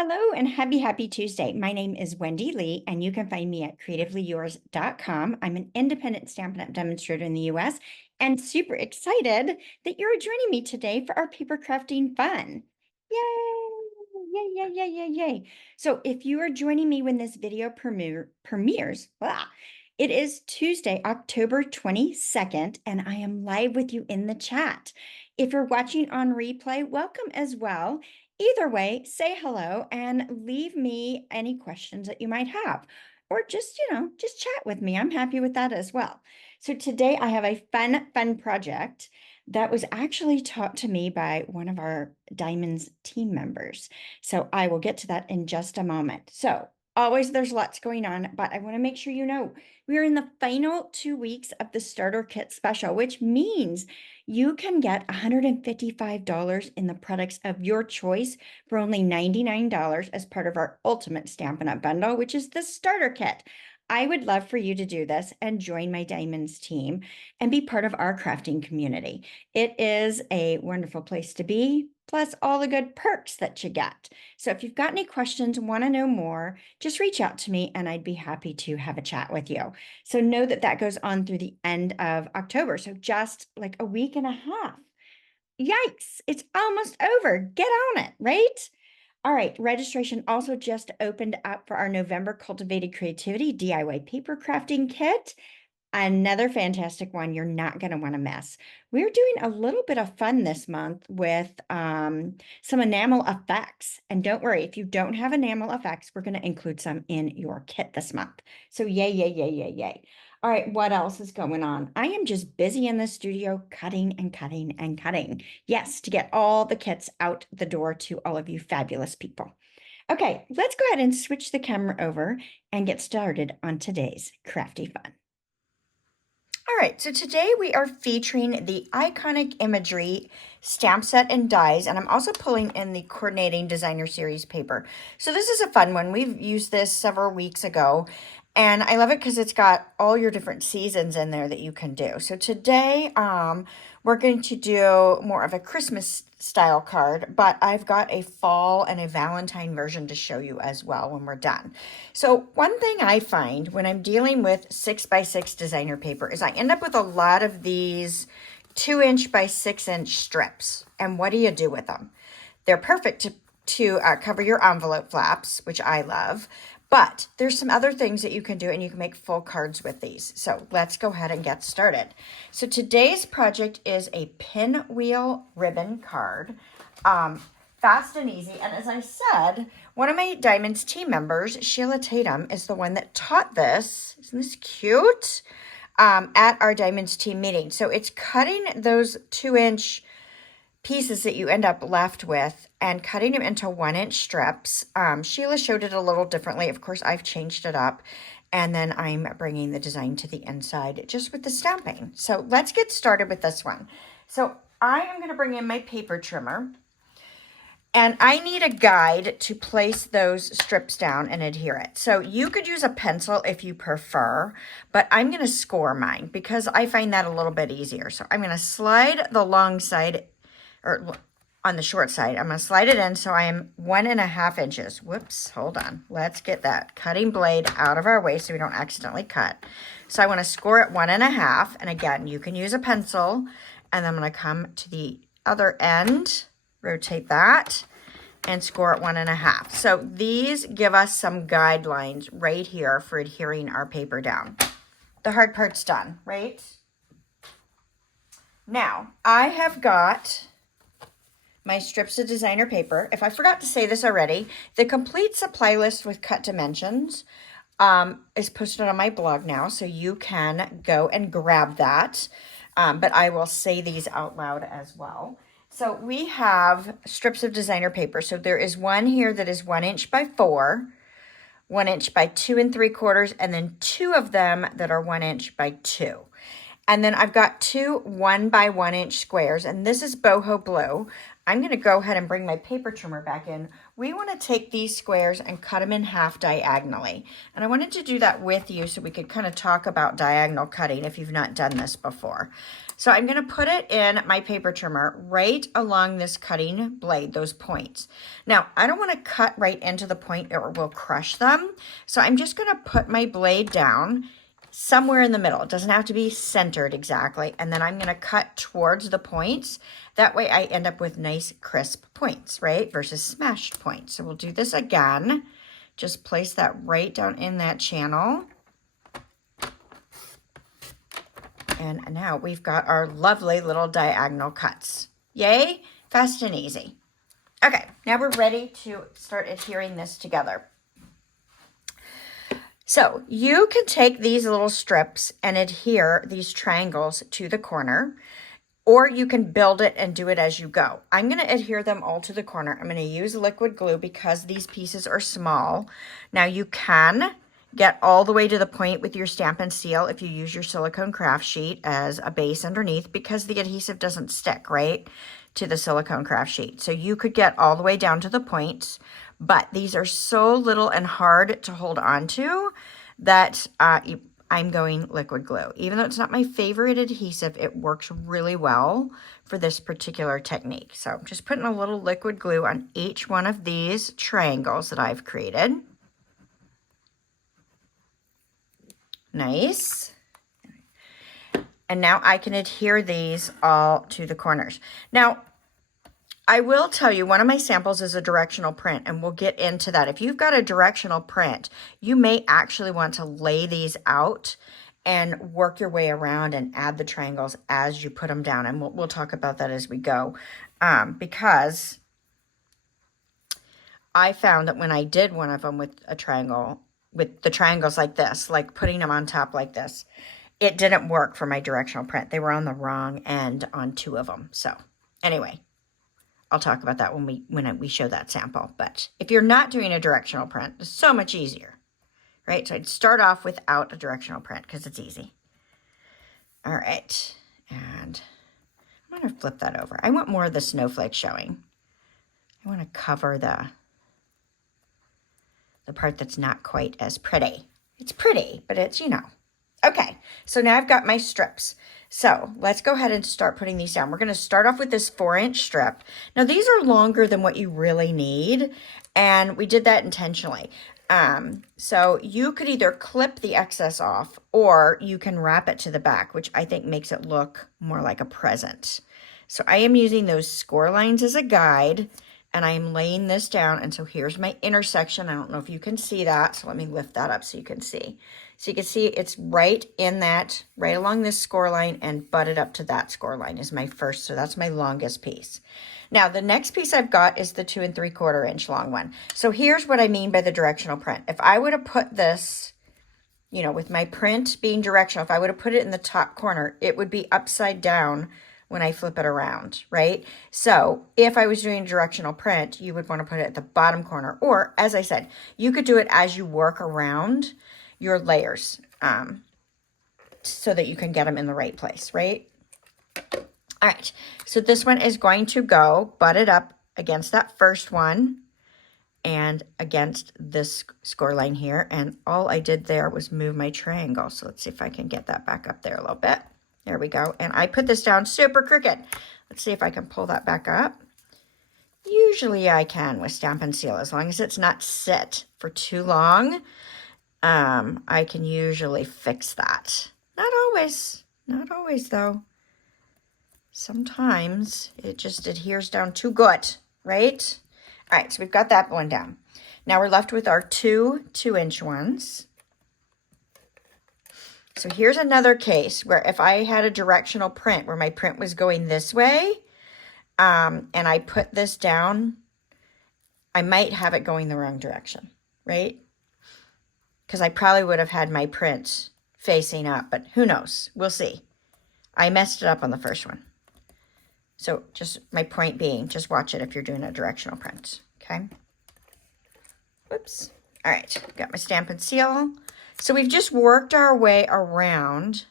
Hello and happy Tuesday. My name is Wendy Lee, and you can find me at creativeleeyours.com. I'm an independent Stampin' Up! Demonstrator in the US and super excited that you're joining me today for our paper crafting fun. Yay! Yay, yay, yay, yay, yay. So if you are joining me when this video premieres, it is Tuesday, October 22nd, and I am live with you in the chat. If you're watching on replay, welcome as well. Either way, say hello and leave me any questions that you might have, or just, just chat with me. I'm happy with that as well. So today I have a fun project that was actually taught to me by one of our Diamonds team members. So I will get to that in just a moment. So always there's lots going on, but I want to make sure you know we are in the final 2 weeks of the starter kit special, which means you can get $155 in the products of your choice for only $99 as part of our ultimate Stampin' Up! Bundle, which is the starter kit. I would love for you to do this and join my Diamonds team and be part of our crafting community. It is a wonderful place to be, plus all the good perks that you get. So if you've got any questions, want to know more, just reach out to me and I'd be happy to have a chat with you. So know that that goes on through the end of October. So just like a week and a half. Yikes, it's almost over. Get on it, right? All right, registration also just opened up for our November Cultivated Creativity DIY Paper Crafting Kit. Another fantastic one you're not going to want to miss. We're doing a little bit of fun this month with some enamel effects. And don't worry, if you don't have enamel effects, we're going to include some in your kit this month. So yay, yay, yay, yay, yay. All right, what else is going on? I am just busy in the studio cutting and cutting and cutting. Yes, to get all the kits out the door to all of you fabulous people. Okay, let's go ahead and switch the camera over and get started on today's crafty fun. All right, so today we are featuring the iconic imagery stamp set and dies, and I'm also pulling in the coordinating designer series paper. So this is a fun one. We've used this several weeks ago, and I love it because it's got all your different seasons in there that you can do. So today, we're going to do more of a Christmas style card, but I've got a fall and a Valentine version to show you as well when we're done. So one thing I find when I'm dealing with 6x6 designer paper is I end up with a lot of these 2" by 6" strips. And what do you do with them? They're perfect to cover your envelope flaps, which I love. But there's some other things that you can do, and you can make full cards with these. So let's go ahead and get started. So today's project is a pinwheel ribbon card. Fast and easy. And as I said, one of my Diamonds team members, Sheila Tatum, is the one that taught this. Isn't this cute? At our Diamonds team meeting. So it's cutting those 2" pieces that you end up left with and cutting them into 1" strips. Sheila showed it a little differently. Of course, I've changed it up. And then I'm bringing the design to the inside just with the stamping. So let's get started with this one. So I am going to bring in my paper trimmer. And I need a guide to place those strips down and adhere it. So you could use a pencil if you prefer, but I'm going to score mine because I find that a little bit easier. So I'm going to slide the long side, or on the short side, I'm going to slide it in so I am 1.5 inches. Whoops, hold on. Let's get that cutting blade out of our way so we don't accidentally cut. So I want to score it 1.5. And again, you can use a pencil. And then I'm going to come to the other end, rotate that, and score at 1.5. So these give us some guidelines right here for adhering our paper down. The hard part's done, right? Now, I have got my strips of designer paper. If I forgot to say this already, the complete supply list with cut dimensions is posted on my blog now, so you can go and grab that. But I will say these out loud as well. So we have strips of designer paper. So there is one here that is 1" by 4, 1" by 2 3/4, and then 2 of them that are 1" by 2. And then I've got 2 1 by 1" squares, and this is boho blue. I'm going to go ahead and bring my paper trimmer back in. We want to take these squares and cut them in half diagonally. And I wanted to do that with you so we could kind of talk about diagonal cutting if you've not done this before. So I'm going to put it in my paper trimmer right along this cutting blade, those points. Now, I don't want to cut right into the point or we'll crush them. So I'm just going to put my blade down somewhere in the middle. It doesn't have to be centered exactly. And then I'm going to cut towards the points. That way I end up with nice crisp points, right? Versus smashed points. So we'll do this again. Just place that right down in that channel. And now we've got our lovely little diagonal cuts. Yay, fast and easy. Okay, now we're ready to start adhering this together. So you can take these little strips and adhere these triangles to the corner, or you can build it and do it as you go. I'm going to adhere them all to the corner. I'm going to use liquid glue because these pieces are small. Now you can get all the way to the point with your Stampin' Seal if you use your silicone craft sheet as a base underneath, because the adhesive doesn't stick, right, to the silicone craft sheet. So you could get all the way down to the points, but these are so little and hard to hold on to that I'm going liquid glue. Even though it's not my favorite adhesive, it works really well for this particular technique. So I'm just putting a little liquid glue on each one of these triangles that I've created. Nice. And now I can adhere these all to the corners. Now, I will tell you, one of my samples is a directional print, and we'll get into that. If you've got a directional print, you may actually want to lay these out and work your way around and add the triangles as you put them down. And we'll talk about that as we go, because I found that when I did one of them with a triangle, with the triangles like this, like putting them on top like this, it didn't work for my directional print. They were on the wrong end on two of them. So anyway, I'll talk about that when we show that sample. But if you're not doing a directional print, it's so much easier, right? So I'd start off without a directional print because it's easy. All right, and I'm going to flip that over. I want more of the snowflake showing. I want to cover the part that's not quite as pretty. It's pretty, but it's, you know. Okay, so now I've got my strips. So let's go ahead and start putting these down. We're going to start off with this 4-inch strip. Now these are longer than what you really need, and we did that intentionally. So you could either clip the excess off, or you can wrap it to the back, which I think makes it look more like a present. So I am using those score lines as a guide, and I'm laying this down. And so here's my intersection. I don't know if you can see that, so let me lift that up so you can see. So you can see it's right in that, right along this score line and butted up to that score line is my first. So that's my longest piece. Now the next piece I've got is the 2 3/4 inch long one. So here's what I mean by the directional print. If I would have put this, you know, with my print being directional, if I would have put it in the top corner, it would be upside down when I flip it around, right? So if I was doing a directional print, you would want to put it at the bottom corner. Or as I said, you could do it as you work around your layers so that you can get them in the right place, right? All right, so this one is going to go butted up against that first one and against this score line here. And all I did there was move my triangle. So let's see if I can get that back up there a little bit. There we go. And I put this down super crooked. Let's see if I can pull that back up. Usually I can with Stampin' Seal, as long as it's not sit for too long. I can usually fix that. Not always though. Sometimes it just adheres down too good, right? All right, so we've got that one down. Now we're left with our 2 2-inch ones. So here's another case where if I had a directional print where my print was going this way, and I put this down, I might have it going the wrong direction, right? Because I probably would have had my print facing up, but who knows? We'll see. I messed it up on the first one. So just my point being, just watch it if you're doing a directional print, okay? Whoops. All right, got my Stampin' Seal. So we've just worked our way around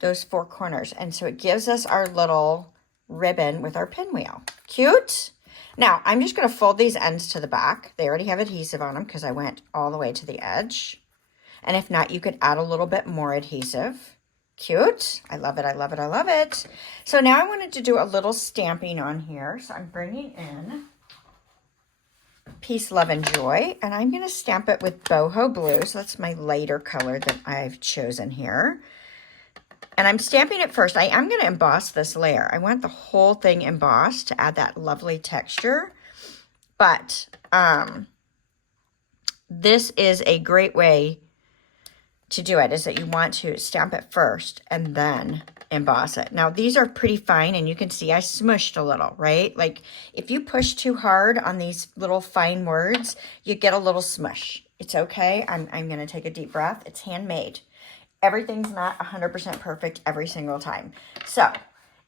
those 4 corners. And so it gives us our little ribbon with our pinwheel. Cute? Now, I'm just going to fold these ends to the back. They already have adhesive on them because I went all the way to the edge. And if not, you could add a little bit more adhesive. Cute. I love it. I love it. I love it. So now I wanted to do a little stamping on here. So I'm bringing in Peace, Love, and Joy. And I'm going to stamp it with boho blue. So that's my lighter color that I've chosen here. And I'm stamping it first. I am going to emboss this layer. I want the whole thing embossed to add that lovely texture. But this is a great way to do it, is that you want to stamp it first and then emboss it. Now, these are pretty fine, and you can see I smushed a little, right? Like, if you push too hard on these little fine words, you get a little smush. It's okay. I'm going to take a deep breath. It's handmade. Everything's not 100% perfect every single time. So,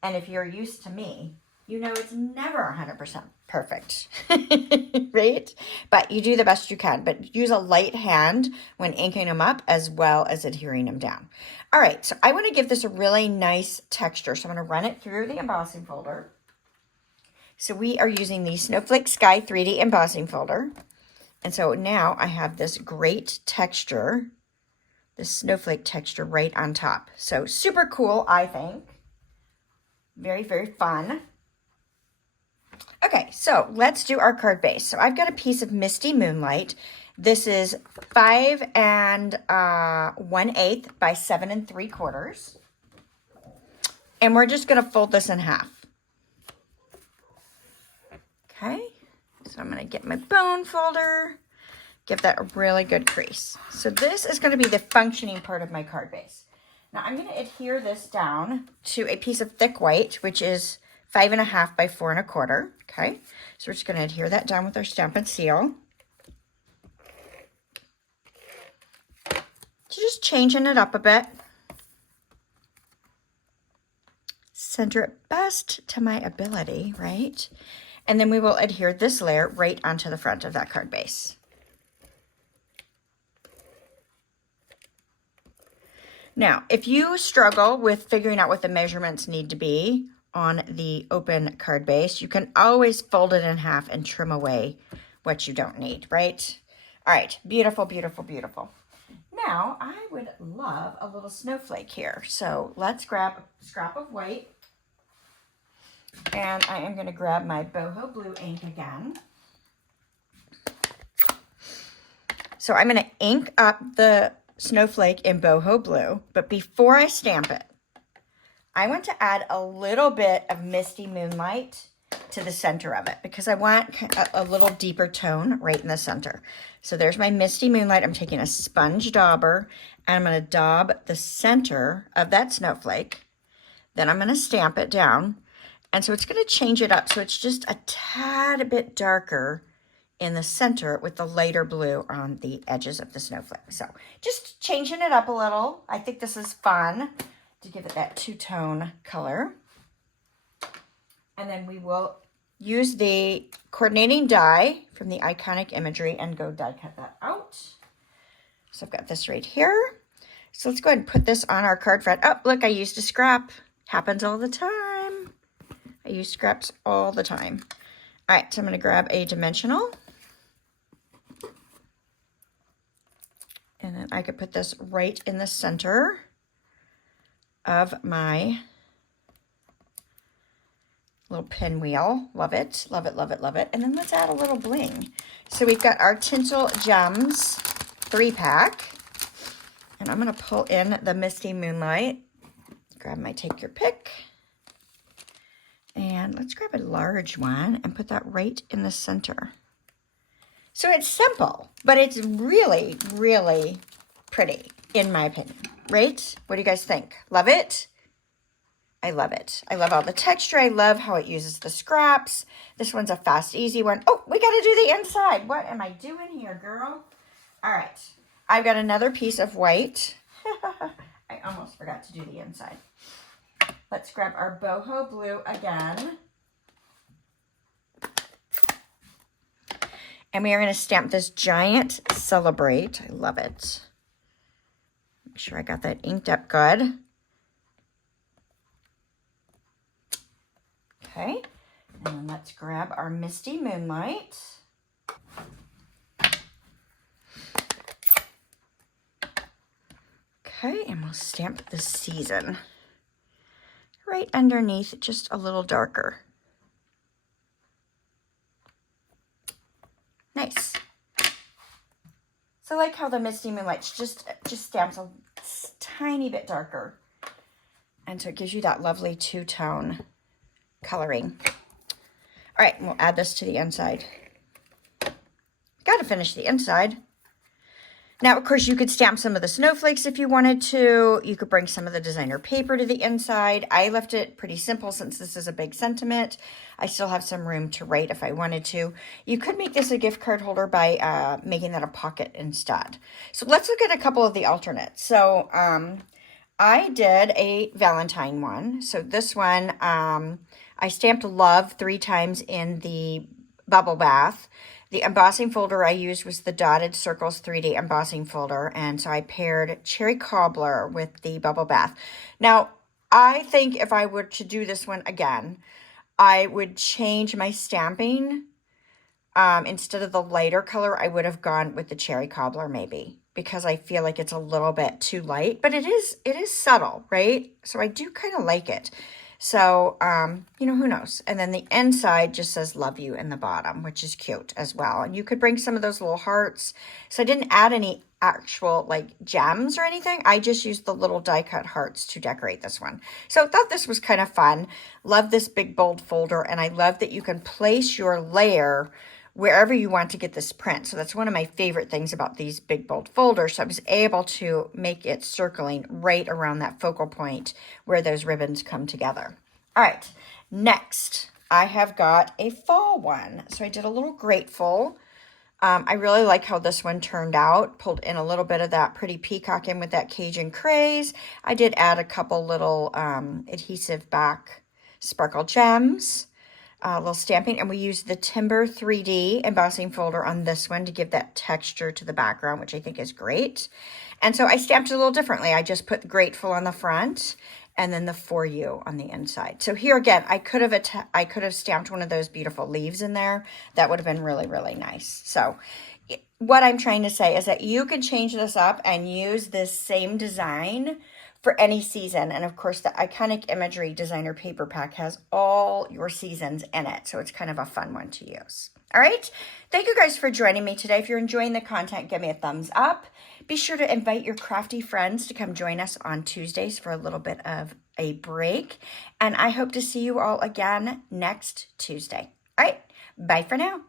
and if you're used to me, you know it's never 100% perfect, right? But you do the best you can, but use a light hand when inking them up as well as adhering them down. All right, so I want to give this a really nice texture. So I'm going to run it through the embossing folder. So we are using the Snowflake Sky 3D embossing folder. And so now I have this great texture, this snowflake texture right on top. So super cool, I think. Very, very fun. Okay, so let's do our card base. So I've got a piece of Misty Moonlight. This is 5 1/8 by 7 3/4. And we're just going to fold this in half. Okay, so I'm going to get my bone folder, give that a really good crease. So this is going to be the functioning part of my card base. Now I'm going to adhere this down to a piece of thick white, which is 5 1/2 by 4 1/4. Okay, so we're just going to adhere that down with our Stampin' Seal. So just changing it up a bit. Center it best to my ability, right? And then we will adhere this layer right onto the front of that card base. Now, if you struggle with figuring out what the measurements need to be on the open card base, you can always fold it in half and trim away what you don't need, right? All right, beautiful, beautiful, beautiful. Now, I would love a little snowflake here. So let's grab a scrap of white. And I am going to grab my boho blue ink again. So I'm going to ink up the snowflake in boho blue, but before I stamp it, I want to add a little bit of Misty Moonlight to the center of it because I want a little deeper tone right in the center. So there's my Misty Moonlight. I'm taking a sponge dauber and I'm going to daub the center of that snowflake. Then I'm going to stamp it down. And so it's going to change it up so it's just a tad bit darker in the center with the lighter blue on the edges of the snowflake. So just changing it up a little. I think this is fun to give it that two-tone color. And then we will use the coordinating die from the iconic imagery and go die cut that out. So I've got this right here. So let's go ahead and put this on our card front. Oh, look, I used a scrap. Happens all the time. I use scraps all the time. All right, so I'm going to grab a dimensional. And then I could put this right in the center of my little pinwheel. Love it, love it, love it, love it. And then let's add a little bling. So we've got our Tinsel Gems 3-pack. And I'm going to pull in the Misty Moonlight. Grab my Take Your Pick. And let's grab a large one and put that right in the center. So it's simple, but it's really, really pretty, in my opinion, right? What do you guys think? Love it? I love it. I love all the texture. I love how it uses the scraps. This one's a fast, easy one. Oh, we got to do the inside. What am I doing here, girl? All right. I've got another piece of white. I almost forgot to do the inside. Let's grab our boho blue again. And we are going to stamp this giant Celebrate. I love it. Make sure I got that inked up good. And then let's grab our Misty Moonlight. Okay, and we'll stamp the season right underneath, just a little darker. Nice. So I like how the Misty Moonlight just stamps a tiny bit darker. And so it gives you that lovely two-tone coloring. All right, we'll add this to the inside. Got to finish the inside. Now, of course, you could stamp some of the snowflakes if you wanted to. You could bring some of the designer paper to the inside. I left it pretty simple since this is a big sentiment. I still have some room to write if I wanted to. You could make this a gift card holder by making that a pocket instead. So let's look at a couple of the alternates. So I did a Valentine one. So this one, I stamped love 3 times in the bubble bath. The embossing folder I used was the Dotted Circles 3D embossing folder, and so I paired Cherry Cobbler with the bubble bath. Now, I think if I were to do this one again, I would change my stamping. Instead of the lighter color, I would have gone with the Cherry Cobbler maybe, because I feel like it's a little bit too light, but it is subtle, right? So I do kind of like it. So, you know, who knows? And then the inside just says love you in the bottom, which is cute as well. And you could bring some of those little hearts. So I didn't add any actual like gems or anything. I just used the little die cut hearts to decorate this one. So I thought this was kind of fun. Love this big bold folder. And I love that you can place your layer wherever you want to get this print. So that's one of my favorite things about these big bold folders. So I was able to make it circling right around that focal point where those ribbons come together. All right, next I have got a fall one. So I did a little grateful. I really like how this one turned out. Pulled in a little bit of that pretty peacock in with that Cajun craze. I did add a couple little adhesive back sparkle gems. A little stamping, and we used the Timber 3D embossing folder on this one to give that texture to the background, which I think is great. And so I stamped it a little differently. I just put grateful on the front and then the for you on the inside. So here again, I could have stamped one of those beautiful leaves in there. That would have been really, really nice. So what I'm trying to say is that you could change this up and use this same design for any season. And of course, the Iconic Imagery Designer Paper Pack has all your seasons in it. So it's kind of a fun one to use. All right. Thank you guys for joining me today. If you're enjoying the content, give me a thumbs up. Be sure to invite your crafty friends to come join us on Tuesdays for a little bit of a break. And I hope to see you all again next Tuesday. All right. Bye for now.